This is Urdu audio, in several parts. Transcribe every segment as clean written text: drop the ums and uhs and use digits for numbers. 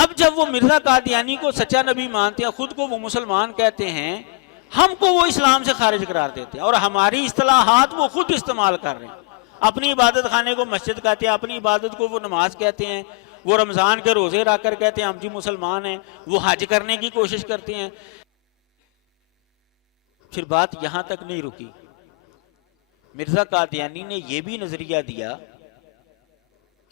اب جب وہ مرزا قادیانی کو سچا نبی مانتے ہیں، خود کو وہ مسلمان کہتے ہیں، ہم کو وہ اسلام سے خارج قرار دیتے ہیں، اور ہماری اصطلاحات وہ خود استعمال کر رہے ہیں۔ اپنی عبادت خانے کو مسجد کہتے ہیں، اپنی عبادت کو وہ نماز کہتے ہیں، وہ رمضان کے روزے رکھ کر کہتے ہیں ہم جی مسلمان ہیں، وہ حج کرنے کی کوشش کرتے ہیں۔ پھر بات یہاں تک نہیں رکی، مرزا قادیانی نے یہ بھی نظریہ دیا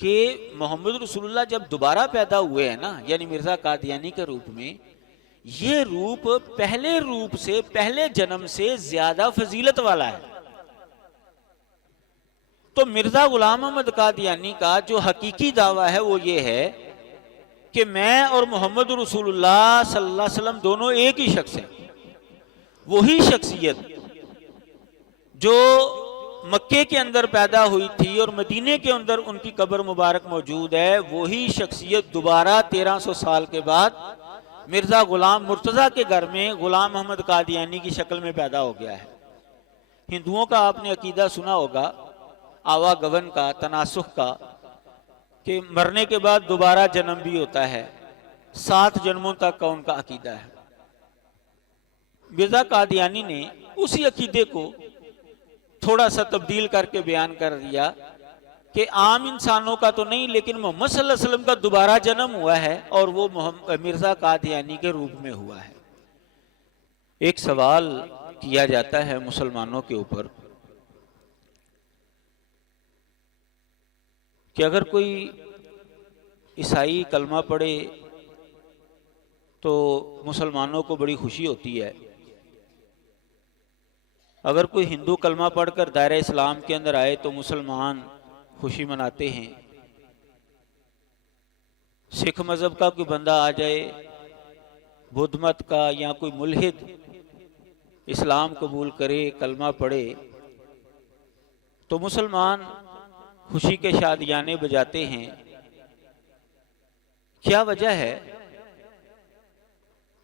کہ محمد رسول اللہ جب دوبارہ پیدا ہوئے ہیں نا، یعنی مرزا قادیانی کے روپ میں، یہ روپ پہلے روپ سے، پہلے جنم سے زیادہ فضیلت والا ہے۔ تو مرزا غلام احمد قادیانی کا جو حقیقی دعویٰ ہے وہ یہ ہے کہ میں اور محمد رسول اللہ صلی اللہ علیہ وسلم دونوں ایک ہی شخص ہیں۔ وہی شخصیت جو مکے کے اندر پیدا ہوئی تھی اور مدینے کے اندر ان کی قبر مبارک موجود ہے، وہی شخصیت دوبارہ 1300 سال کے بعد مرزا غلام مرتضیٰ کے گھر میں غلام احمد قادیانی کی شکل میں پیدا ہو گیا ہے۔ ہندوؤں کا آپ نے عقیدہ سنا ہوگا، آوا گون کا، تناسخ کا، کہ مرنے کے بعد دوبارہ جنم بھی ہوتا ہے، 7 جنموں تک کا ان کا عقیدہ ہے۔ مرزا قادیانی نے اسی عقیدے کو تھوڑا سا تبدیل کر کے بیان کر دیا کہ عام انسانوں کا تو نہیں، لیکن محمد صلی اللہ علیہ وسلم کا دوبارہ جنم ہوا ہے، اور وہ مرزا قادیانی کے روپ میں ہوا ہے۔ ایک سوال کیا جاتا ہے مسلمانوں کے اوپر کہ اگر کوئی عیسائی کلمہ پڑھے تو مسلمانوں کو بڑی خوشی ہوتی ہے، اگر کوئی ہندو کلمہ پڑھ کر دائرہ اسلام کے اندر آئے تو مسلمان خوشی مناتے ہیں، سکھ مذہب کا کوئی بندہ آ جائے، بدھ مت کا یا کوئی ملحد اسلام قبول کرے، کلمہ پڑھے، تو مسلمان خوشی کے شادیانے بجاتے ہیں۔ کیا وجہ ہے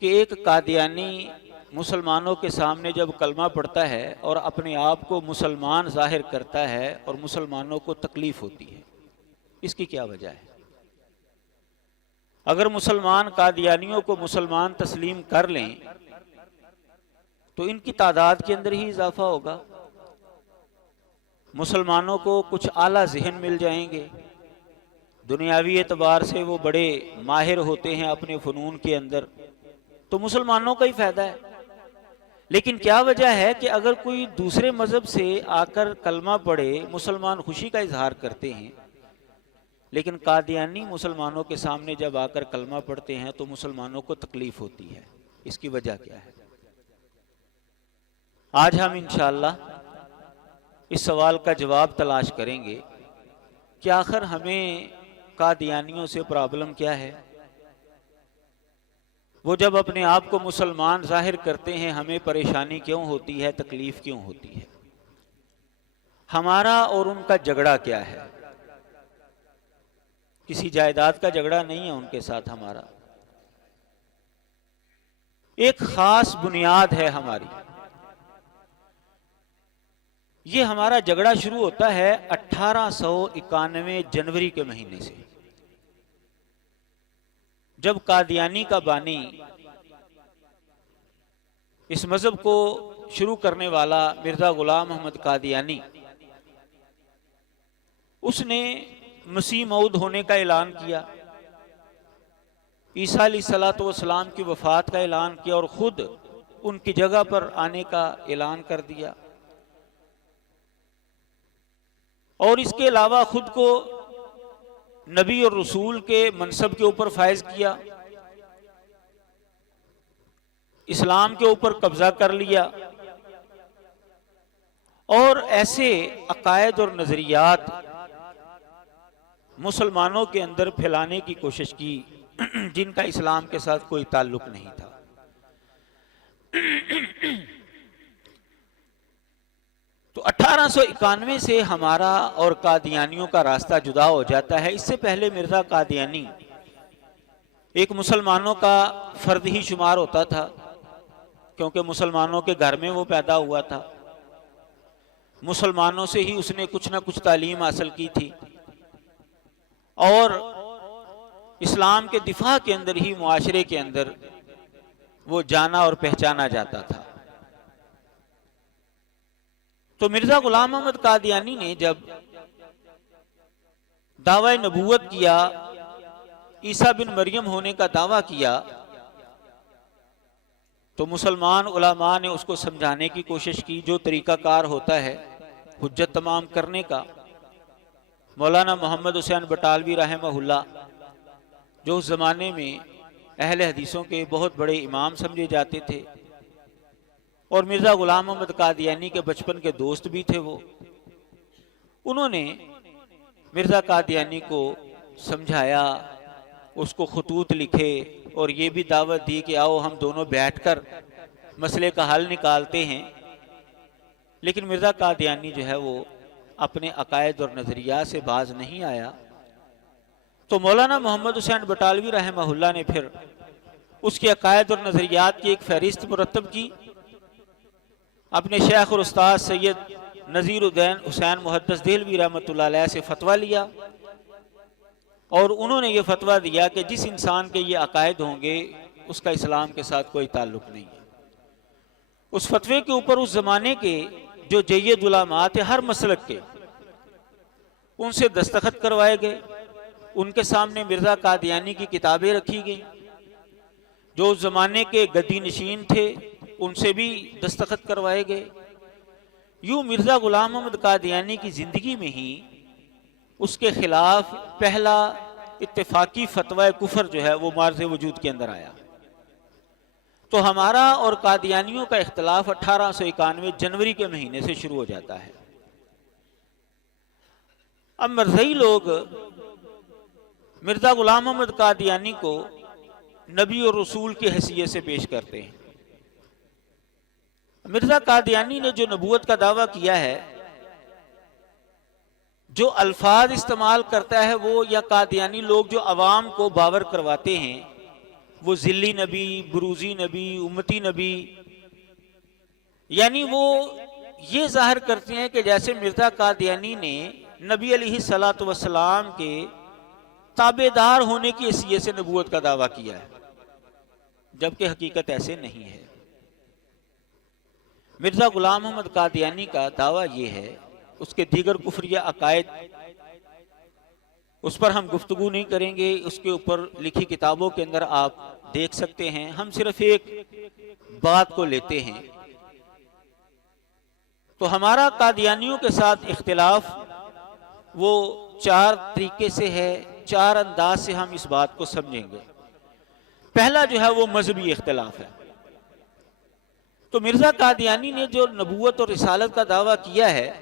کہ ایک قادیانی مسلمانوں کے سامنے جب کلمہ پڑھتا ہے اور اپنے آپ کو مسلمان ظاہر کرتا ہے اور مسلمانوں کو تکلیف ہوتی ہے؟ اس کی کیا وجہ ہے؟ اگر مسلمان قادیانیوں کو مسلمان تسلیم کر لیں تو ان کی تعداد کے اندر ہی اضافہ ہوگا، مسلمانوں کو کچھ اعلیٰ ذہن مل جائیں گے، دنیاوی اعتبار سے وہ بڑے ماہر ہوتے ہیں اپنے فنون کے اندر، تو مسلمانوں کا ہی فائدہ ہے۔ لیکن کیا وجہ ہے کہ اگر کوئی دوسرے مذہب سے آ کر کلمہ پڑھے، مسلمان خوشی کا اظہار کرتے ہیں، لیکن قادیانی مسلمانوں کے سامنے جب آ کر کلمہ پڑھتے ہیں تو مسلمانوں کو تکلیف ہوتی ہے؟ اس کی وجہ کیا ہے؟ آج ہم انشاءاللہ اس سوال کا جواب تلاش کریں گے کہ آخر ہمیں قادیانیوں سے پرابلم کیا ہے؟ وہ جب اپنے آپ کو مسلمان ظاہر کرتے ہیں ہمیں پریشانی کیوں ہوتی ہے، تکلیف کیوں ہوتی ہے؟ ہمارا اور ان کا جھگڑا کیا ہے؟ کسی جائیداد کا جھگڑا نہیں ہے ان کے ساتھ ہمارا، ایک خاص بنیاد ہے ہماری۔ یہ ہمارا جھگڑا شروع ہوتا ہے 1891 جنوری کے مہینے سے، جب قادیانی کا بانی، اس مذہب کو شروع کرنے والا مرزا غلام احمد قادیانی، اس نے مسیح موعود ہونے کا اعلان کیا، عیسیٰ علیہ السلام کی وفات کا اعلان کیا، اور خود ان کی جگہ پر آنے کا اعلان کر دیا، اور اس کے علاوہ خود کو نبی اور رسول کے منصب کے اوپر فائز کیا، اسلام کے اوپر قبضہ کر لیا، اور ایسے عقائد اور نظریات مسلمانوں کے اندر پھیلانے کی کوشش کی جن کا اسلام کے ساتھ کوئی تعلق نہیں تھا۔ تو 1891 سے ہمارا اور قادیانیوں کا راستہ جدا ہو جاتا ہے۔ اس سے پہلے مرزا قادیانی ایک مسلمانوں کا فرد ہی شمار ہوتا تھا، کیونکہ مسلمانوں کے گھر میں وہ پیدا ہوا تھا، مسلمانوں سے ہی اس نے کچھ نہ کچھ تعلیم حاصل کی تھی، اور اسلام کے دفاع کے اندر ہی معاشرے کے اندر وہ جانا اور پہچانا جاتا تھا۔ تو مرزا غلام محمد قادیانی نے جب دعوی نبوت کیا، عیسیٰ بن مریم ہونے کا دعویٰ کیا، تو مسلمان علماء نے اس کو سمجھانے کی کوشش کی، جو طریقہ کار ہوتا ہے حجت تمام کرنے کا۔ مولانا محمد حسین بٹالوی رحمہ اللہ، جو اس زمانے میں اہل حدیثوں کے بہت بڑے امام سمجھے جاتے تھے، اور مرزا غلام محمد قادیانی کے بچپن کے دوست بھی تھے، وہ انہوں نے مرزا قادیانی کو سمجھایا، اس کو خطوط لکھے، اور یہ بھی دعوت دی کہ آؤ ہم دونوں بیٹھ کر مسئلے کا حل نکالتے ہیں۔ لیکن مرزا قادیانی جو ہے وہ اپنے عقائد اور نظریات سے باز نہیں آیا۔ تو مولانا محمد حسین بٹالوی رحمہ اللہ نے پھر اس کے عقائد اور نظریات کی ایک فہرست مرتب کی، اپنے شیخ اور استاد سید نذیر الدین حسین محدث دہلوی رحمۃ اللہ علیہ سے فتویٰ لیا، اور انہوں نے یہ فتویٰ دیا کہ جس انسان کے یہ عقائد ہوں گے اس کا اسلام کے ساتھ کوئی تعلق نہیں ہے۔ اس فتوے کے اوپر اس زمانے کے جو جید علماء تھے ہر مسلک کے، ان سے دستخط کروائے گئے، ان کے سامنے مرزا قادیانی کی کتابیں رکھی گئیں، جو اس زمانے کے گدی نشین تھے ان سے بھی دستخط کروائے گئے۔ یوں مرزا غلام محمد قادیانی کی زندگی میں ہی اس کے خلاف پہلا اتفاقی فتویٰ کفر جو ہے وہ معرض وجود کے اندر آیا۔ تو ہمارا اور قادیانیوں کا اختلاف 1891 جنوری کے مہینے سے شروع ہو جاتا ہے۔ اب مرزائی لوگ مرزا غلام محمد قادیانی کو نبی اور رسول کی حیثیت سے پیش کرتے ہیں۔ مرزا قادیانی نے جو نبوت کا دعویٰ کیا ہے، جو الفاظ استعمال کرتا ہے وہ، یا قادیانی لوگ جو عوام کو باور کرواتے ہیں، وہ ذلی نبی، بروزی نبی، امتی نبی، یعنی وہ یہ ظاہر کرتے ہیں کہ جیسے مرزا قادیانی نے نبی علیہ الصلوۃ والسلام کے تابع دار ہونے کی حیثیت سے نبوت کا دعویٰ کیا ہے، جبکہ حقیقت ایسے نہیں ہے۔ مرزا غلام محمد قادیانی کا دعویٰ یہ ہے، اس کے دیگر کفریہ عقائد، اس پر ہم گفتگو نہیں کریں گے، اس کے اوپر لکھی کتابوں کے اندر آپ دیکھ سکتے ہیں۔ ہم صرف ایک بات کو لیتے ہیں۔ تو ہمارا قادیانیوں کے ساتھ اختلاف وہ 4 طریقے سے ہے، 4 انداز سے ہم اس بات کو سمجھیں گے۔ پہلا جو ہے وہ مذہبی اختلاف ہے۔ تو مرزا قادیانی نے جو نبوت اور رسالت کا دعویٰ کیا ہے،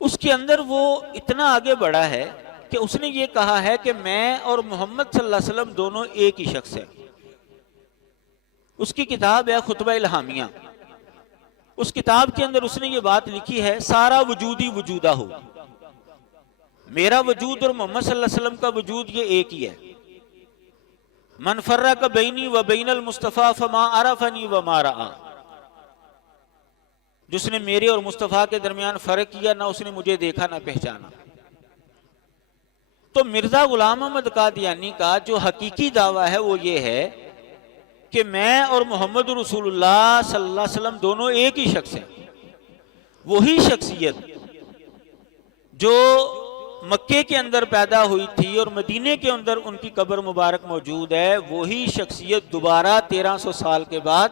اس کے اندر وہ اتنا آگے بڑھا ہے کہ اس نے یہ کہا ہے کہ میں اور محمد صلی اللہ علیہ وسلم دونوں ایک ہی شخص ہیں۔ اس کی کتاب ہے خطبہ الہامیہ، اس کتاب کے اندر اس نے یہ بات لکھی ہے، سارا وجودی وجودہ ہو، میرا وجود اور محمد صلی اللہ علیہ وسلم کا وجود یہ ایک ہی ہے۔ من فرق بینی و بین المصطفیٰ فما عرفنی وما رآ، جس نے میرے اور مصطفیٰ کے درمیان فرق کیا، نہ اس نے مجھے دیکھا نہ پہچانا۔ تو مرزا غلام محمد قادیانی کا جو حقیقی دعویٰ ہے وہ یہ ہے کہ میں اور محمد رسول اللہ صلی اللہ علیہ وسلم دونوں ایک ہی شخص ہیں۔ وہی شخصیت جو مکے کے اندر پیدا ہوئی تھی اور مدینے کے اندر ان کی قبر مبارک موجود ہے، وہی شخصیت دوبارہ 1300 سال کے بعد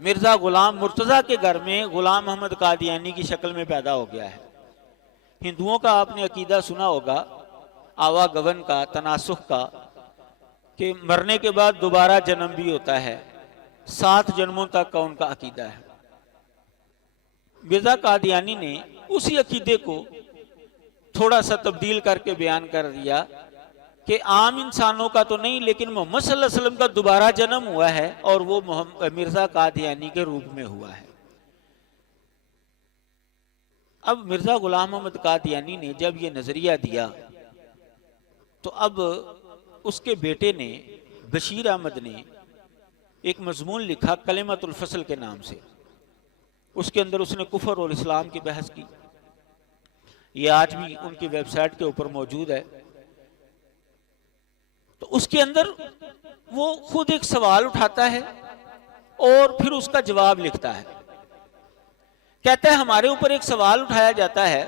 مرزا غلام مرتضیٰ کے گھر میں غلام محمد قادیانی کی شکل میں پیدا ہو گیا ہے۔ ہندوؤں کا آپ نے عقیدہ سنا ہوگا، آوا گون کا، تناسخ کا، کہ مرنے کے بعد دوبارہ جنم بھی ہوتا ہے، 7 جنموں تک کا ان کا عقیدہ ہے۔ مرزا قادیانی نے اسی عقیدے کو تھوڑا سا تبدیل کر کے بیان کر دیا کہ عام انسانوں کا تو نہیں، لیکن محمد صلی اللہ علیہ وسلم کا دوبارہ جنم ہوا ہے، اور وہ مرزا قادیانی کے روپ میں ہوا ہے۔ اب مرزا غلام محمد قادیانی نے جب یہ نظریہ دیا تو اب اس کے بیٹے نے، بشیر احمد نے، ایک مضمون لکھا کلمۃ الفصل کے نام سے۔ اس کے اندر اس نے کفر اور اسلام کی بحث کی، یہ آج بھی ان کی ویب سائٹ کے اوپر موجود ہے۔ تو اس کے اندر وہ خود ایک سوال اٹھاتا ہے اور پھر اس کا جواب لکھتا ہے. کہتا ہے ہمارے اوپر ایک سوال اٹھایا جاتا ہے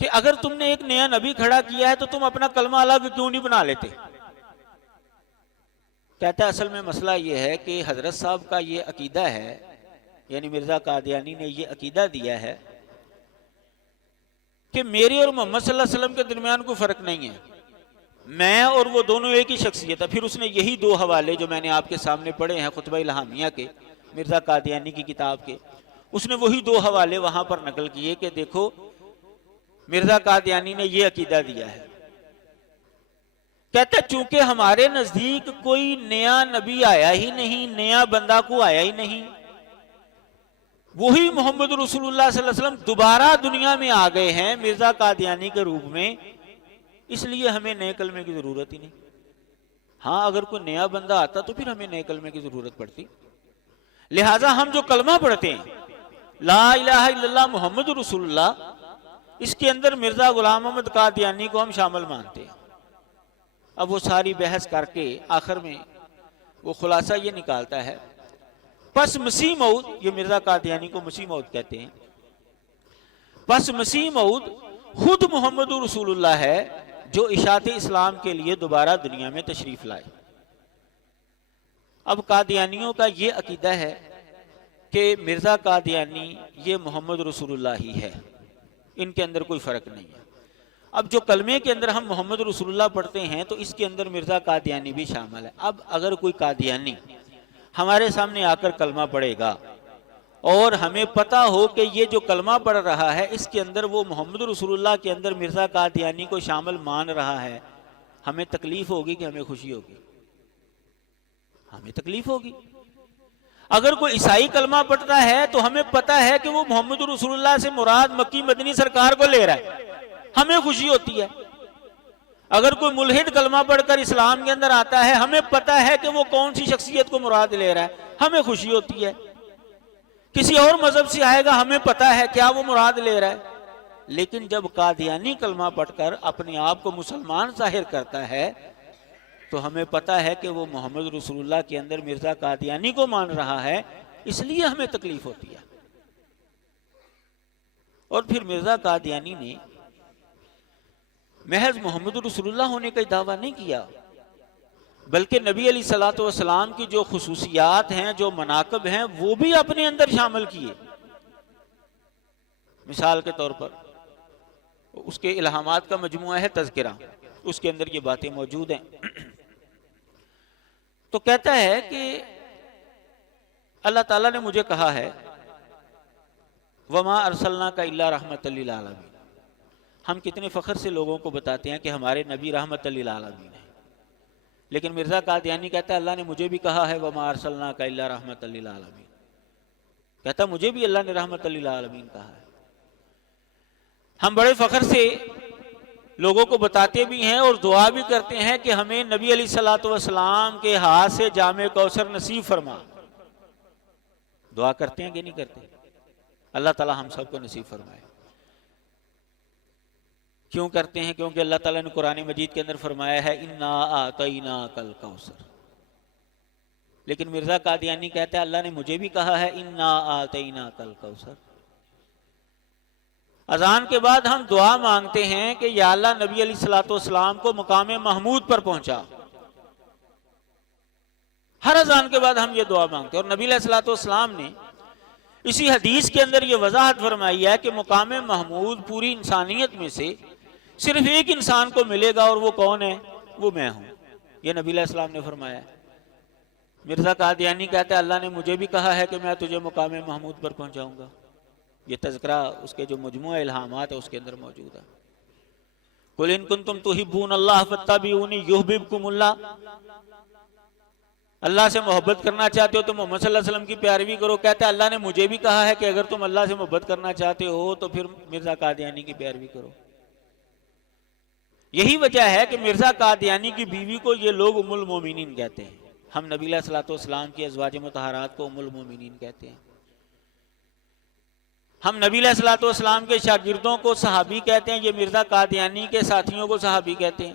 کہ اگر تم نے ایک نیا نبی کھڑا کیا ہے تو تم اپنا کلمہ الگ کیوں نہیں بنا لیتے؟ کہتا ہے اصل میں مسئلہ یہ ہے کہ حضرت صاحب کا یہ عقیدہ ہے، یعنی مرزا قادیانی نے یہ عقیدہ دیا ہے کہ میرے اور محمد صلی اللہ علیہ وسلم کے درمیان کوئی فرق نہیں ہے، میں اور وہ دونوں ایک ہی شخصیت ہے. پھر اس نے یہی دو حوالے جو میں نے آپ کے سامنے پڑھے ہیں خطبہ الہامیہ کے، مرزا قادیانی کی کتاب کے، اس نے وہی دو حوالے وہاں پر نقل کیے کہ دیکھو مرزا قادیانی نے یہ عقیدہ دیا ہے. کہتا ہے چونکہ ہمارے نزدیک کوئی نیا نبی آیا ہی نہیں، نیا بندہ کو آیا ہی نہیں، وہی محمد رسول اللہ صلی اللہ علیہ وسلم دوبارہ دنیا میں آ گئے ہیں مرزا قادیانی کے روپ میں، اس لیے ہمیں نئے کلمے کی ضرورت ہی نہیں. ہاں اگر کوئی نیا بندہ آتا تو پھر ہمیں نئے کلمے کی ضرورت پڑتی. لہٰذا ہم جو کلمہ پڑھتے ہیں لا الہ الا اللہ محمد رسول اللہ، اس کے اندر مرزا غلام احمد قادیانی کو ہم شامل مانتے ہیں. اب وہ ساری بحث کر کے آخر میں وہ خلاصہ یہ نکالتا ہے پس مسیح موعود، یہ مرزا قادیانی کو مسیح موعود کہتے ہیں، پس مسیح موعود خود محمد رسول اللہ ہے جو اشاعت اسلام کے لیے دوبارہ دنیا میں تشریف لائے. اب قادیانیوں کا یہ عقیدہ ہے کہ مرزا قادیانی یہ محمد رسول اللہ ہی ہے، ان کے اندر کوئی فرق نہیں ہے. اب جو کلمے کے اندر ہم محمد رسول اللہ پڑھتے ہیں تو اس کے اندر مرزا قادیانی بھی شامل ہے. اب اگر کوئی قادیانی ہمارے سامنے آ کر کلمہ پڑھے گا اور ہمیں پتا ہو کہ یہ جو کلمہ پڑھ رہا ہے اس کے اندر وہ محمد رسول اللہ کے اندر مرزا قادیانی کو شامل مان رہا ہے، ہمیں تکلیف ہوگی کہ ہمیں خوشی ہوگی؟ ہمیں تکلیف ہوگی. اگر کوئی عیسائی کلمہ پڑھتا ہے تو ہمیں پتا ہے کہ وہ محمد رسول اللہ سے مراد مکی مدنی سرکار کو لے رہا ہے، ہمیں خوشی ہوتی ہے. اگر کوئی ملحد کلمہ پڑھ کر اسلام کے اندر آتا ہے ہمیں پتا ہے کہ وہ کون سی شخصیت کو مراد لے رہا ہے، ہمیں خوشی ہوتی ہے. کسی اور مذہب سے آئے گا ہمیں پتا ہے کیا وہ مراد لے رہا ہے. لیکن جب قادیانی کلمہ پڑھ کر اپنے آپ کو مسلمان ظاہر کرتا ہے تو ہمیں پتا ہے کہ وہ محمد رسول اللہ کے اندر مرزا قادیانی کو مان رہا ہے، اس لیے ہمیں تکلیف ہوتی ہے. اور پھر مرزا قادیانی نے محض محمد رسول اللہ ہونے کا دعویٰ نہیں کیا، بلکہ نبی علیہ الصلوۃ والسلام کی جو خصوصیات ہیں، جو مناقب ہیں، وہ بھی اپنے اندر شامل کیے. مثال کے طور پر اس کے الہامات کا مجموعہ ہے تذکرہ، اس کے اندر یہ باتیں موجود ہیں. تو کہتا ہے کہ اللہ تعالیٰ نے مجھے کہا ہے وَمَا أَرْسَلْنَاكَ إِلَّا رَحْمَةً لِّلْعَالَمِينَ. ہم کتنے فخر سے لوگوں کو بتاتے ہیں کہ ہمارے نبی رحمت للعالمین ہیں، لیکن مرزا قادیانی کہتا ہے اللہ نے مجھے بھی کہا ہے وَمَا أَرْسَلْنَاكَ إِلَّا رَحْمَةً لِّلْعَالَمِينَ. کہتا مجھے بھی اللہ نے رحمت للعالمین کہا ہے. ہم بڑے فخر سے لوگوں کو بتاتے بھی ہیں اور دعا بھی کرتے ہیں کہ ہمیں نبی علیہ الصلوۃ والسلام کے ہاتھ سے جام کوثر نصیب فرما. دعا کرتے ہیں کہ نہیں کرتے؟ اللہ تعالیٰ ہم سب کو نصیب فرمائے. کیوں کرتے ہیں؟ کیونکہ اللہ تعالیٰ نے قرآن مجید کے اندر فرمایا ہے اِنَّا أَعْطَيْنَاكَ الْكَوْثَرَ. لیکن مرزا قادیانی کہتا ہے اللہ نے مجھے بھی کہا ہے اِنَّا أَعْطَيْنَاكَ الْكَوْثَرَ. اذان کے بعد ہم دعا مانگتے ہیں کہ یا اللہ نبی علیہ الصلوۃ والسلام کو مقام محمود پر پہنچا. ہر اذان کے بعد ہم یہ دعا مانگتے ہیں. اور نبی علیہ الصلوۃ والسلام نے اسی حدیث کے اندر یہ وضاحت فرمائی ہے کہ مقام محمود پوری انسانیت میں سے صرف ایک انسان کو ملے گا، اور وہ کون ہے؟ وہ میں ہوں. یہ نبی علیہ السلام نے فرمایا ہے. مرزا قادیانی کہتا ہے اللہ نے مجھے بھی کہا ہے کہ میں تجھے مقام محمود پر پہنچاؤں گا. یہ تذکرہ اس کے جو مجموعہ الہامات ہے اس کے اندر موجود ہے. قُلْ إِن كُنتُمْ تُحِبُّونَ اللَّهَ فَاتَّبِعُونِي يُحْبِبْكُمُ اللَّهُ. اللہ سے محبت کرنا چاہتے ہو تو محمد صلی اللہ علیہ وسلم کی پیروی کرو. کہتا ہے اللہ نے مجھے بھی کہا ہے کہ اگر تم اللہ سے محبت کرنا چاہتے ہو تو پھر مرزا قادیانی کی پیروی کرو. یہی وجہ ہے کہ مرزا قادیانی کی بیوی کو یہ لوگ ام المومنین کہتے ہیں. ہم نبی علیہ الصلوۃ والسلام کی ازواج مطہرات کو ام المومنین کہتے ہیں. ہم نبی علیہ الصلوۃ والسلام کے شاگردوں کو صحابی کہتے ہیں. یہ مرزا قادیانی کے ساتھیوں کو صحابی کہتے ہیں.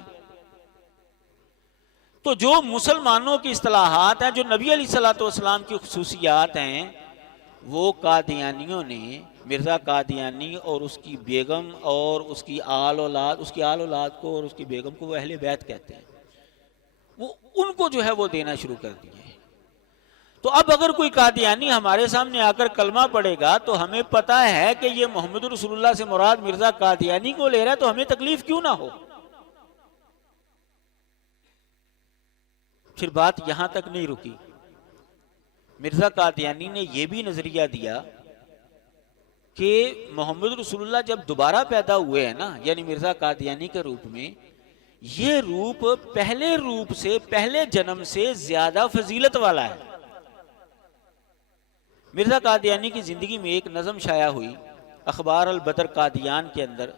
تو جو مسلمانوں کی اصطلاحات ہیں، جو نبی علیہ الصلوۃ والسلام کی خصوصیات ہیں، وہ قادیانیوں نے، مرزا قادیانی اور اس کی بیگم اور اس کی آل اولاد کو اور اس کی بیگم کو وہ اہل بیت کہتے ہیں، وہ ان کو جو ہے وہ دینا شروع کر دیے۔ تو اب اگر کوئی قادیانی ہمارے سامنے آ کر کلمہ پڑھے گا تو ہمیں پتہ ہے کہ یہ محمد رسول اللہ سے مراد مرزا قادیانی کو لے رہا ہے، تو ہمیں تکلیف کیوں نہ ہو۔ پھر بات یہاں تک نہیں رکی، مرزا قادیانی نے یہ بھی نظریہ دیا کہ محمد رسول اللہ جب دوبارہ پیدا ہوئے ہیں نا، یعنی مرزا قادیانی کے روپ میں، یہ روپ پہلے روپ سے، پہلے جنم سے زیادہ فضیلت والا ہے۔ مرزا قادیانی کی زندگی میں ایک نظم شائع ہوئی اخبار البدر قادیان کے اندر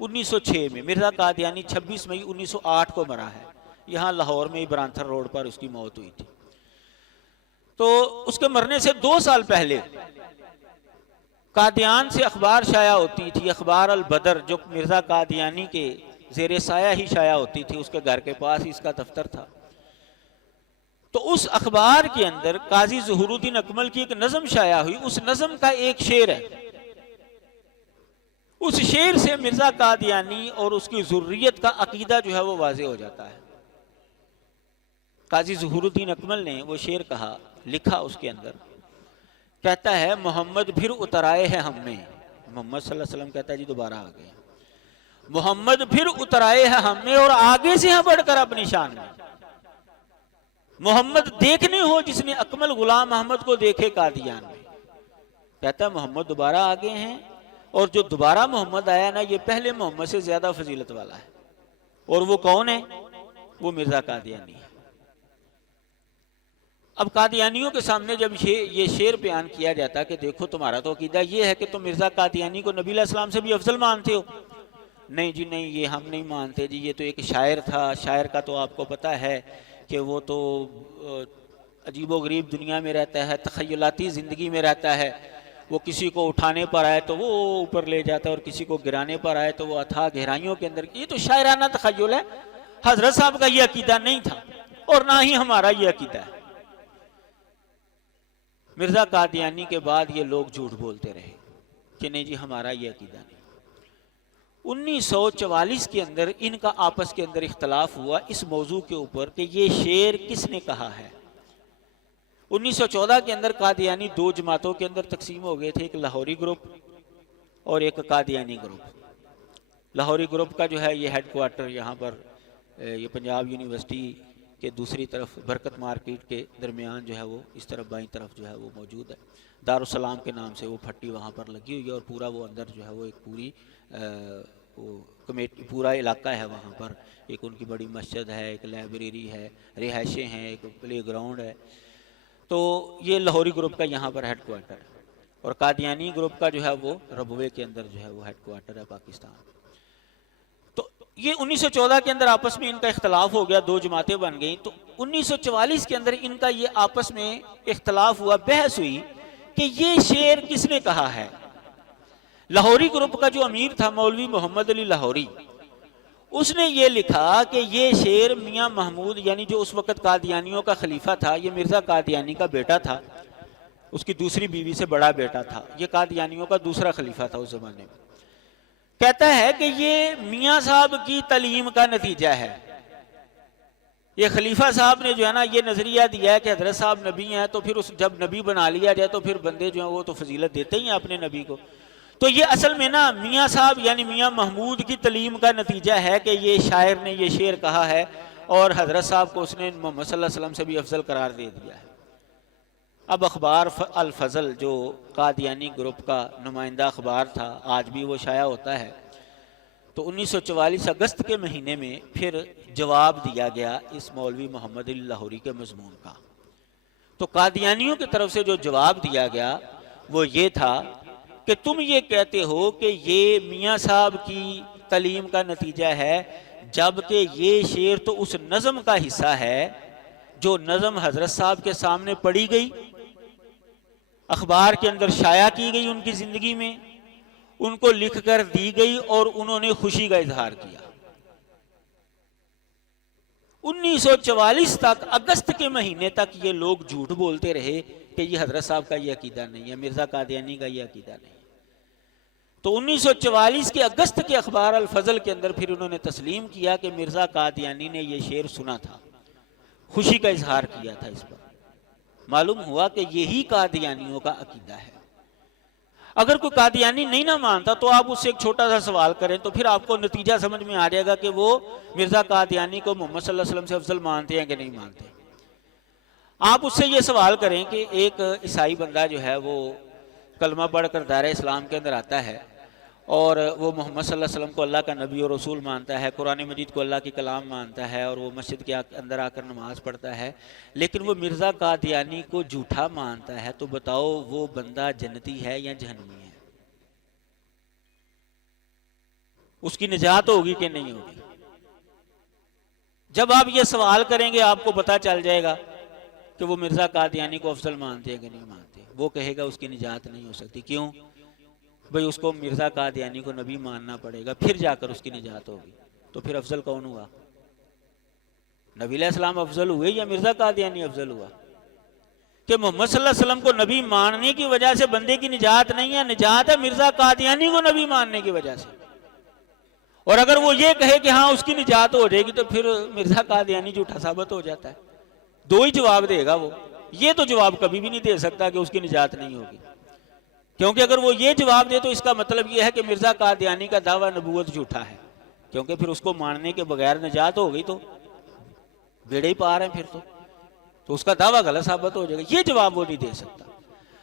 1906 میں۔ مرزا قادیانی 26 مئی 1908 کو مرا ہے، یہاں لاہور میں برانتھر روڈ پر اس کی موت ہوئی تھی۔ تو اس کے مرنے سے 2 سال پہلے قادیان سے اخبار شائع ہوتی تھی، اخبار البدر، جو مرزا قادیانی کے زیر سایہ ہی شائع ہوتی تھی، اس کے گھر کے پاس ہی اس کا دفتر تھا۔ تو اس اخبار کے اندر قاضی ظہور الدین اکمل کی ایک نظم شائع ہوئی، اس نظم کا ایک شعر ہے، اس شعر سے مرزا قادیانی اور اس کی ذریت کا عقیدہ جو ہے وہ واضح ہو جاتا ہے۔ قاضی ظہور الدین اکمل نے وہ شعر کہا، لکھا اس کے اندر، کہتا ہے محمد پھر اتر آئے ہیں ہم میں، محمد صلی اللہ علیہ وسلم کہتا ہے جی دوبارہ آ گئے، محمد پھر اتر آئے ہیں ہم میں اور آگے سے ہیں بڑھ کر اپنی شان میں۔ محمد دیکھنے ہو جس نے اکمل غلام محمد کو دیکھے قادیان میں، کہتا ہے محمد دوبارہ آگے ہیں، اور جو دوبارہ محمد آیا نا یہ پہلے محمد سے زیادہ فضیلت والا ہے، اور وہ کون ہے؟ وہ مرزا قادیانی ہے۔ اب قادیانیوں کے سامنے جب یہ شعر بیان کیا جاتا کہ دیکھو تمہارا تو عقیدہ یہ ہے کہ تم مرزا قادیانی کو نبی علیہ السلام سے بھی افضل مانتے ہو، نہیں جی نہیں، یہ ہم نہیں مانتے جی، یہ تو ایک شاعر تھا، شاعر کا تو آپ کو پتہ ہے کہ وہ تو عجیب و غریب دنیا میں رہتا ہے، تخیلاتی زندگی میں رہتا ہے، وہ کسی کو اٹھانے پر آئے تو وہ اوپر لے جاتا ہے اور کسی کو گرانے پر آئے تو وہ اتھاہ گہرائیوں کے اندر، یہ تو شاعرانہ تخیل ہے۔ حضرت صاحب کا یہ عقیدہ نہیں تھا اور نہ ہی ہمارا یہ عقیدہ ہے۔ مرزا قادیانی کے بعد یہ لوگ جھوٹ بولتے رہے کہ نہیں جی ہمارا یہ عقیدہ نہیں۔ 1944 کے اندر ان کا آپس کے اندر اختلاف ہوا اس موضوع کے اوپر کہ یہ شعر کس نے کہا ہے۔ 1914 کے اندر قادیانی 2 جماعتوں کے اندر تقسیم ہو گئے تھے، ایک لاہوری گروپ اور ایک قادیانی گروپ۔ لاہوری گروپ کا جو ہے یہ ہیڈ کوارٹر یہاں پر یہ پنجاب یونیورسٹی کے دوسری طرف برکت مارکیٹ کے درمیان جو ہے وہ اس طرف بائیں طرف جو ہے وہ موجود ہے، دارالسلام کے نام سے وہ پھٹی وہاں پر لگی ہوئی ہے، اور پورا وہ اندر جو ہے وہ ایک پوری وہ کمیٹی پورا علاقہ ہے، وہاں پر ایک ان کی بڑی مسجد ہے، ایک لائبریری ہے، رہائشیں ہیں، ایک پلے گراؤنڈ ہے۔ تو یہ لاہوری گروپ کا یہاں پر ہیڈ کوارٹر ہے، اور قادیانی گروپ کا جو ہے وہ ربوے کے اندر جو ہے وہ ہیڈ کوارٹر ہے پاکستان۔ تو یہ 1914 کے اندر آپس میں ان کا اختلاف ہو گیا، 2 جماعتیں بن گئیں۔ تو 1944 کے اندر ان کا یہ آپس میں اختلاف ہوا، بحث ہوئی کہ یہ شعر کس نے کہا ہے۔ لاہوری گروپ کا جو امیر تھا مولوی محمد علی لاہوری، اس نے یہ لکھا کہ یہ شعر میاں محمود، یعنی جو اس وقت قادیانیوں کا خلیفہ تھا، یہ مرزا قادیانی کا بیٹا تھا، اس کی دوسری بیوی سے بڑا بیٹا تھا، یہ قادیانیوں کا دوسرا خلیفہ تھا اس زمانے میں، کہتا ہے کہ یہ میاں صاحب کی تعلیم کا نتیجہ ہے۔ یہ خلیفہ صاحب نے جو ہے نا یہ نظریہ دیا ہے کہ حضرت صاحب نبی ہیں، تو پھر جب نبی بنا لیا جائے تو پھر بندے جو ہیں وہ تو فضیلت دیتے ہی ہیں اپنے نبی کو۔ تو یہ اصل میں نا میاں صاحب یعنی میاں محمود کی تعلیم کا نتیجہ ہے کہ یہ شاعر نے یہ شعر کہا ہے، اور حضرت صاحب کو اس نے محمد صلی اللہ علیہ وسلم سے بھی افضل قرار دے دیا ہے۔ اب اخبار الفضل جو قادیانی گروپ کا نمائندہ اخبار تھا، آج بھی وہ شائع ہوتا ہے، تو 1944 اگست کے مہینے میں پھر جواب دیا گیا اس مولوی محمد علی لاہوری کے مضمون کا۔ تو قادیانیوں کی طرف سے جو جواب دیا گیا وہ یہ تھا کہ تم یہ کہتے ہو کہ یہ میاں صاحب کی تعلیم کا نتیجہ ہے، جبکہ یہ شعر تو اس نظم کا حصہ ہے جو نظم حضرت صاحب کے سامنے پڑھی گئی، اخبار کے اندر شائع کی گئی، ان کی زندگی میں ان کو لکھ کر دی گئی اور انہوں نے خوشی کا اظہار کیا۔ 1944 تک اگست کے مہینے تک یہ لوگ جھوٹ بولتے رہے کہ یہ حضرت صاحب کا یہ عقیدہ نہیں ہے، مرزا قادیانی کا یہ عقیدہ نہیں ہے۔ تو 1944 کے اگست کے اخبار الفضل کے اندر پھر انہوں نے تسلیم کیا کہ مرزا قادیانی نے یہ شعر سنا تھا، خوشی کا اظہار کیا تھا اس پر۔ معلوم ہوا کہ یہی قادیانیوں کا عقیدہ ہے۔ اگر کوئی قادیانی نہیں نہ مانتا تو آپ اس سے ایک چھوٹا سا سوال کریں تو پھر آپ کو نتیجہ سمجھ میں آ جائے گا کہ وہ مرزا قادیانی کو محمد صلی اللہ علیہ وسلم سے افضل مانتے ہیں کہ نہیں مانتے۔ آپ اس سے یہ سوال کریں کہ ایک عیسائی بندہ جو ہے وہ کلمہ پڑھ کر دائرہ اسلام کے اندر آتا ہے اور وہ محمد صلی اللہ علیہ وسلم کو اللہ کا نبی اور رسول مانتا ہے، قرآن مجید کو اللہ کی کلام مانتا ہے، اور وہ مسجد کے اندر آ کر نماز پڑھتا ہے، لیکن وہ مرزا قادیانی کو جھوٹا مانتا ہے، تو بتاؤ وہ بندہ جنتی ہے یا جہنمی ہے؟ اس کی نجات ہوگی کہ نہیں ہوگی؟ جب آپ یہ سوال کریں گے آپ کو پتہ چل جائے گا کہ وہ مرزا قادیانی کو افضل مانتے ہیں کہ نہیں مانتے۔ وہ کہے گا اس کی نجات نہیں ہو سکتی۔ کیوں؟ بھئی اس کو مرزا قادیانی کو نبی ماننا پڑے گا، پھر جا کر اس کی نجات ہوگی۔ تو پھر افضل کون ہوا؟ نبی علیہ السلام افضل ہوئے یا مرزا قادیانی افضل ہوا؟ کہ محمد صلی اللہ علیہ وسلم کو نبی ماننے کی وجہ سے بندے کی نجات نہیں ہے، نجات ہے مرزا قادیانی کو نبی ماننے کی وجہ سے۔ اور اگر وہ یہ کہے کہ ہاں اس کی نجات ہو جائے گی تو پھر مرزا قادیانی جھوٹا ثابت ہو جاتا ہے۔ دو ہی جواب دے گا وہ، یہ تو جواب کبھی بھی نہیں دے سکتا کہ اس کی نجات نہیں ہوگی، کیونکہ اگر وہ یہ جواب دے تو اس کا مطلب یہ ہے کہ مرزا قادیانی کا دعویٰ نبوت جھوٹا ہے، کیونکہ پھر اس کو ماننے کے بغیر نجات ہو گئی تو بیڑے ہی پار ہیں، پھر تو اس کا دعویٰ غلط ثابت ہو جائے گا۔ یہ جواب وہ نہیں دے سکتا۔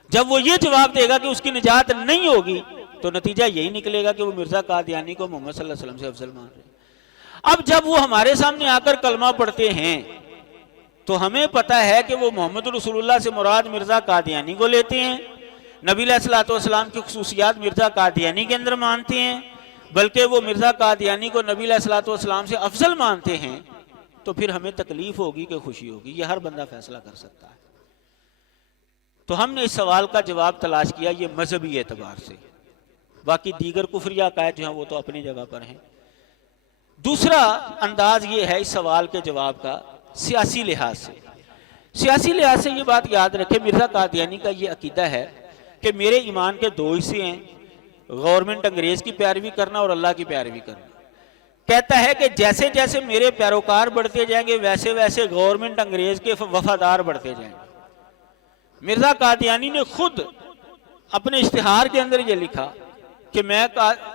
جب وہ یہ جواب دے گا کہ اس کی نجات نہیں ہوگی تو نتیجہ یہی نکلے گا کہ وہ مرزا قادیانی کو محمد صلی اللہ علیہ وسلم سے افضل مان رہے ہیں۔ اب جب وہ ہمارے سامنے آ کر کلمہ پڑھتے ہیں تو ہمیں پتہ ہے کہ وہ محمد رسول اللہ سے مراد مرزا قادیانی کو لیتے ہیں، نبی علیہ السلام کی خصوصیات مرزا قادیانی کے اندر مانتے ہیں، بلکہ وہ مرزا قادیانی کو نبی علیہ السلام سے افضل مانتے ہیں، تو پھر ہمیں تکلیف ہوگی کہ خوشی ہوگی؟ یہ ہر بندہ فیصلہ کر سکتا ہے۔ تو ہم نے اس سوال کا جواب تلاش کیا یہ مذہبی اعتبار سے، باقی دیگر کفریہ عقائد جو ہیں وہ تو اپنی جگہ پر ہیں۔ دوسرا انداز یہ ہے اس سوال کے جواب کا سیاسی لحاظ سے۔ سیاسی لحاظ سے یہ بات یاد رکھے، مرزا قادیانی کا یہ عقیدہ ہے کہ میرے ایمان کے دو حصے ہیں، گورنمنٹ انگریز کی پیروی کرنا اور اللہ کی پیروی کرنا۔ کہتا ہے کہ جیسے جیسے میرے پیروکار بڑھتے جائیں گے ویسے ویسے گورنمنٹ انگریز کے وفادار بڑھتے جائیں گے۔ مرزا قادیانی نے خود اپنے اشتہار کے اندر یہ لکھا کہ میں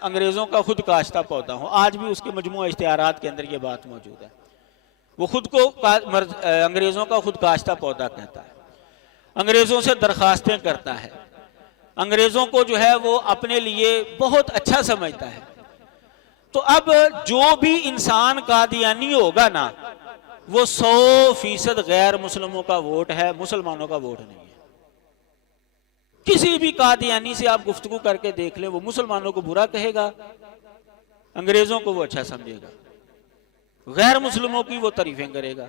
انگریزوں کا خود کاشتہ پودا ہوں۔ آج بھی اس کے مجموعہ اشتہارات کے اندر یہ بات موجود ہے۔ وہ خود کو انگریزوں کا خود کاشتہ پودا کہتا ہے، انگریزوں سے درخواستیں کرتا ہے، انگریزوں کو جو ہے وہ اپنے لیے بہت اچھا سمجھتا ہے۔ تو اب جو بھی انسان قادیانی ہوگا نا وہ 100% غیر مسلموں کا ووٹ ہے، مسلمانوں کا ووٹ نہیں ہے۔ کسی بھی قادیانی سے آپ گفتگو کر کے دیکھ لیں، وہ مسلمانوں کو برا کہے گا، انگریزوں کو وہ اچھا سمجھے گا، غیر مسلموں کی وہ تعریفیں کرے گا۔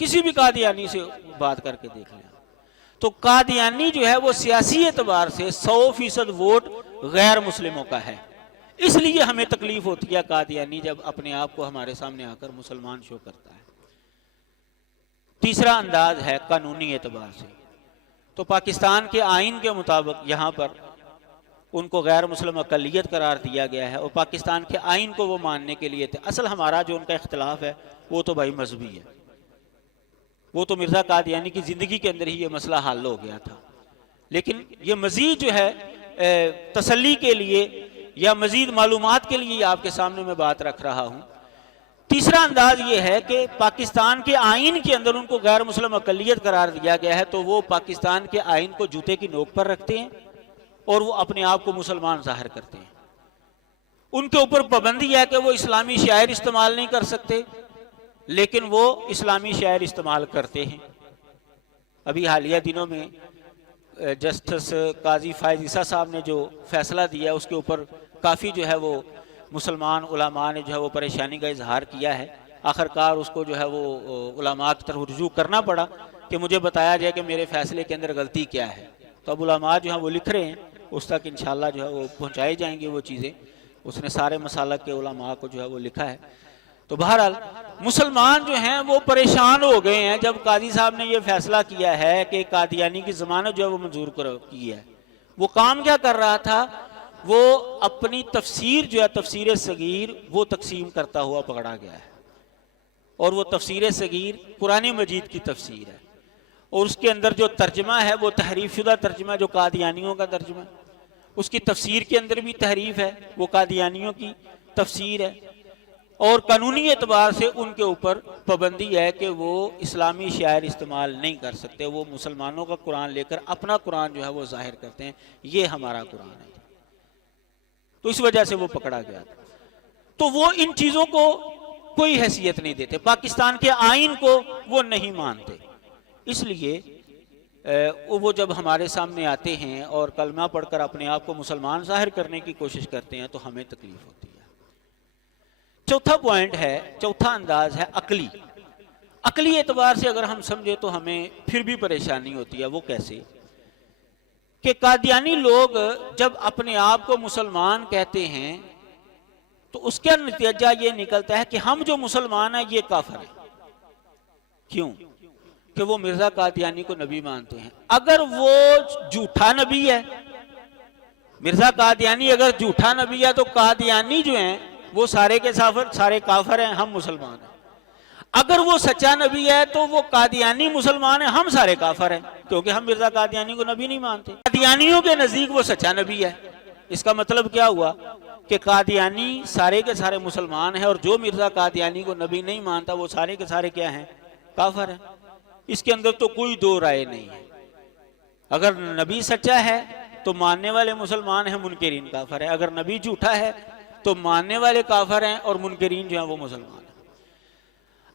کسی بھی قادیانی سے بات کر کے دیکھ لیں۔ تو قادیانی جو ہے وہ سیاسی اعتبار سے 100% ووٹ غیر مسلموں کا ہے، اس لیے ہمیں تکلیف ہوتی ہے قادیانی جب اپنے آپ کو ہمارے سامنے آ کر مسلمان شو کرتا ہے۔ تیسرا انداز ہے قانونی اعتبار سے۔ تو پاکستان کے آئین کے مطابق یہاں پر ان کو غیر مسلم اقلیت قرار دیا گیا ہے، اور پاکستان کے آئین کو وہ ماننے کے لیے تھے۔ اصل ہمارا جو ان کا اختلاف ہے وہ تو بھائی مذہبی ہے، وہ تو مرزا قادیانی کی زندگی کے اندر ہی یہ مسئلہ حل ہو گیا تھا۔ لیکن یہ مزید جو ہے تسلی کے لیے یا مزید معلومات کے لیے آپ کے سامنے میں بات رکھ رہا ہوں۔ تیسرا انداز یہ ہے کہ پاکستان کے آئین کے اندر ان کو غیر مسلم اقلیت قرار دیا گیا ہے، تو وہ پاکستان کے آئین کو جوتے کی نوک پر رکھتے ہیں اور وہ اپنے آپ کو مسلمان ظاہر کرتے ہیں۔ ان کے اوپر پابندی ہے کہ وہ اسلامی شاعر استعمال نہیں کر سکتے، لیکن وہ اسلامی شاعر استعمال کرتے ہیں۔ ابھی حالیہ دنوں میں جسٹس قاضی فائز عیسیٰ صاحب نے جو فیصلہ دیا اس کے اوپر کافی جو ہے وہ مسلمان علماء نے جو ہے وہ پریشانی کا اظہار کیا ہے۔ آخرکار اس کو جو ہے وہ علماء کی طرف رجوع کرنا پڑا کہ مجھے بتایا جائے کہ میرے فیصلے کے اندر غلطی کیا ہے۔ تو اب علماء جو ہیں وہ لکھ رہے ہیں، اس تک انشاءاللہ جو ہے وہ پہنچائی جائیں گی وہ چیزیں۔ اس نے سارے مسالک کے علماء کو جو ہے وہ لکھا ہے۔ تو بہرحال مسلمان جو ہیں وہ پریشان ہو گئے ہیں جب قاضی صاحب نے یہ فیصلہ کیا ہے کہ قادیانی کی ضمانت جو ہے وہ منظور کی ہے۔ وہ کام کیا کر رہا تھا؟ وہ اپنی تفسیر جو ہے تفسیر صغیر وہ تقسیم کرتا ہوا پکڑا گیا ہے، اور وہ تفسیر صغیر قرآن مجید کی تفسیر ہے، اور اس کے اندر جو ترجمہ ہے وہ تحریف شدہ ترجمہ جو قادیانیوں کا ترجمہ ہے، اس کی تفسیر کے اندر بھی تحریف ہے، وہ قادیانیوں کی تفسیر ہے، اور قانونی اعتبار سے ان کے اوپر پابندی ہے کہ وہ اسلامی شعائر استعمال نہیں کر سکتے، وہ مسلمانوں کا قرآن لے کر اپنا قرآن جو ہے وہ ظاہر کرتے ہیں، یہ ہمارا قرآن ہے، تو اس وجہ سے وہ پکڑا گیا تھا۔ تو وہ ان چیزوں کو کوئی حیثیت نہیں دیتے، پاکستان کے آئین کو وہ نہیں مانتے، اس لیے وہ جب ہمارے سامنے آتے ہیں اور کلمہ پڑھ کر اپنے آپ کو مسلمان ظاہر کرنے کی کوشش کرتے ہیں تو ہمیں تکلیف ہوتی ہے۔ چوتھا پوائنٹ ہے، چوتھا انداز ہے عقلی۔ عقلی اعتبار سے اگر ہم سمجھے تو ہمیں پھر بھی پریشانی ہوتی ہے۔ وہ کیسے؟ کہ قادیانی لوگ جب اپنے آپ کو مسلمان کہتے ہیں تو اس کا نتیجہ یہ نکلتا ہے کہ ہم جو مسلمان ہیں یہ کافر ہیں۔ کیوں؟ کہ وہ مرزا قادیانی کو نبی مانتے ہیں۔ اگر وہ جھوٹا نبی ہے، مرزا قادیانی اگر جھوٹا نبی ہے تو قادیانی جو ہیں وہ سارے کے سارے کافر ہیں، ہم مسلمان ہیں۔ اگر وہ سچا نبی ہے تو وہ قادیانی مسلمان ہیں، ہم سارے کافر ہیں، کیونکہ ہم مرزا قادیانی کو نبی نہیں مانتے۔ قادیانیوں کے نزدیک وہ سچا نبی ہے۔ اس کا مطلب کیا ہوا کہ قادیانی سارے کے سارے مسلمان ہیں، اور جو مرزا قادیانی کو نبی نہیں مانتا وہ سارے کے سارے کیا ہیں؟ کافر ہیں۔ اس کے اندر تو کوئی دو رائے نہیں ہے۔ اگر نبی سچا ہے تو ماننے والے مسلمان ہیں، منکرین کافر ہیں۔ اگر نبی جھوٹا ہے تو ماننے والے کافر ہیں اور منکرین جو ہیں وہ مسلمان ہیں۔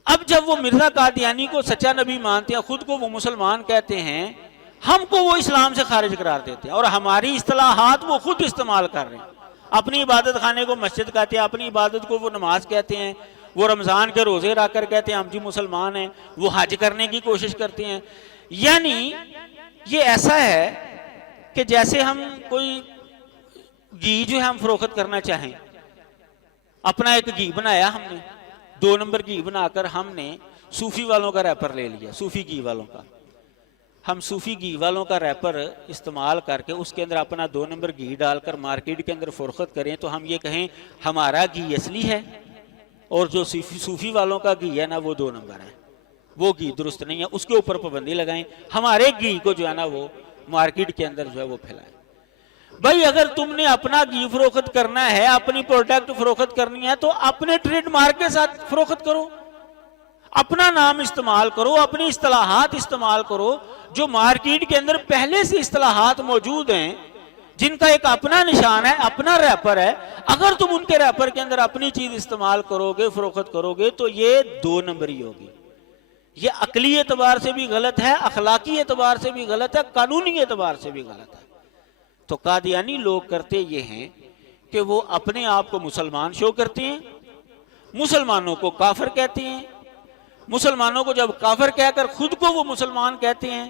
اب جب وہ مرزا قادیانی کو سچا نبی مانتے ہیں، خود کو وہ مسلمان کہتے ہیں، ہم کو وہ اسلام سے خارج قرار دیتے ہیں، اور ہماری اصطلاحات وہ خود استعمال کر رہے ہیں۔ اپنی عبادت خانے کو مسجد کہتے ہیں، اپنی عبادت کو وہ نماز کہتے ہیں، وہ رمضان کے روزے رکھ کر کہتے ہیں ہم جی مسلمان ہیں، وہ حج کرنے کی کوشش کرتے ہیں۔ یعنی یہ ایسا ہے کہ جیسے ہم کوئی گھی جو ہے ہم فروخت کرنا چاہیں، اپنا ایک گھی بنایا ہم نے، 2 نمبر گھی بنا کر ہم نے صوفی والوں کا ریپر لے لیا، صوفی گھی والوں کا۔ ہم صوفی گھی والوں کا ریپر استعمال کر کے اس کے اندر اپنا 2 نمبر گھی ڈال کر مارکیٹ کے اندر فروخت کریں تو ہم یہ کہیں ہمارا گھی اصلی ہے، اور جو صوفی والوں کا گھی ہے نا وہ 2 نمبر ہے، وہ گھی درست نہیں ہے، اس کے اوپر پابندی لگائیں، ہمارے گھی کو جو ہے نا وہ مارکیٹ کے اندر جو ہے وہ پھیلائیں۔ بھائی اگر تم نے اپنا گھی فروخت کرنا ہے، اپنی پروڈکٹ فروخت کرنی ہے تو اپنے ٹریڈ مارک کے ساتھ فروخت کرو، اپنا نام استعمال کرو، اپنی اصطلاحات استعمال کرو، جو مارکیٹ کے اندر پہلے سے اصطلاحات موجود ہیں، جن کا ایک اپنا نشان ہے، اپنا ریپر ہے۔ اگر تم ان کے ریپر کے اندر اپنی چیز استعمال کرو گے، فروخت کرو گے تو یہ 2 نمبری ہوگی۔ یہ عقلی اعتبار سے بھی غلط ہے، اخلاقی اعتبار سے بھی غلط ہے، قانونی اعتبار سے بھی غلط ہے۔ تو قادیانی لوگ کرتے یہ ہیں کہ وہ اپنے آپ کو مسلمان شو کرتے ہیں، مسلمانوں کو کافر کہتے ہیں، مسلمانوں کو جب کافر کہہ کر خود کو وہ مسلمان کہتے ہیں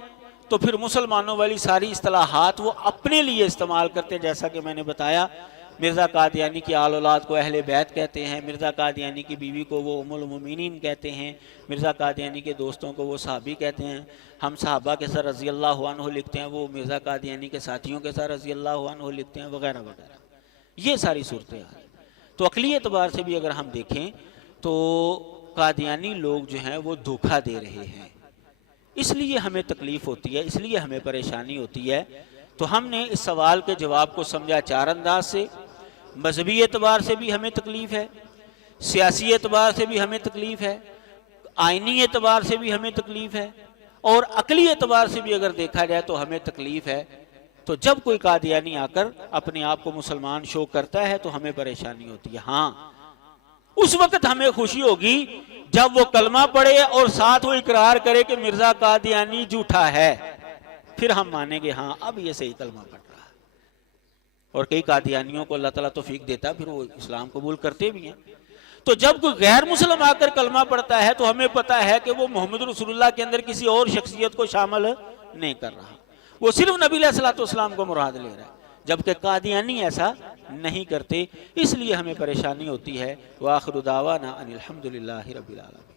تو پھر مسلمانوں والی ساری اصطلاحات وہ اپنے لیے استعمال کرتے ہیں، جیسا کہ میں نے بتایا مرزا قادیانی کی آل اولاد کو اہل بیت کہتے ہیں، مرزا قادیانی کی بیوی کو وہ ام المومنین کہتے ہیں، مرزا قادیانی کے دوستوں کو وہ صحابی کہتے ہیں، ہم صحابہ کے ساتھ رضی اللہ عنہ لکھتے ہیں، وہ مرزا قادیانی کے ساتھیوں کے ساتھ رضی اللہ عنہ لکھتے ہیں، وغیرہ وغیرہ۔ یہ ساری صورتحال۔ تو عقلی اعتبار سے بھی اگر ہم دیکھیں تو قادیانی لوگ جو ہیں وہ دھوکہ دے رہے ہیں، اس لیے ہمیں تکلیف ہوتی ہے، اس لیے ہمیں پریشانی ہوتی ہے۔ تو ہم نے اس سوال کے جواب کو سمجھا 4 انداز سے۔ مذہبی اعتبار سے بھی ہمیں تکلیف ہے، سیاسی اعتبار سے بھی ہمیں تکلیف ہے، آئینی اعتبار سے بھی ہمیں تکلیف ہے، اور عقلی اعتبار سے بھی اگر دیکھا جائے تو ہمیں تکلیف ہے۔ تو جب کوئی قادیانی آ کر اپنے آپ کو مسلمان شو کرتا ہے تو ہمیں پریشانی ہوتی ہے۔ ہاں اس وقت ہمیں خوشی ہوگی جب وہ کلمہ پڑھے اور ساتھ وہ اقرار کرے کہ مرزا قادیانی جھوٹا ہے، پھر ہم مانیں گے ہاں اب یہ صحیح کلمہ پڑھ رہا ہے۔ اور کئی قادیانیوں کو اللہ تعالیٰ توفیق دیتا ہے، پھر وہ اسلام قبول کرتے بھی ہیں۔ تو جب کوئی غیر مسلم آ کر کلمہ پڑھتا ہے تو ہمیں پتا ہے کہ وہ محمد رسول اللہ کے اندر کسی اور شخصیت کو شامل نہیں کر رہا، وہ صرف نبی علیہ الصلوۃ والسلام کو مراد لے رہا ہے۔ جبکہ قادیانی ایسا نہیں کرتے، اس لیے ہمیں پریشانی ہوتی ہے۔ وآخر دعوانا ان الحمد للہ رب العالمین۔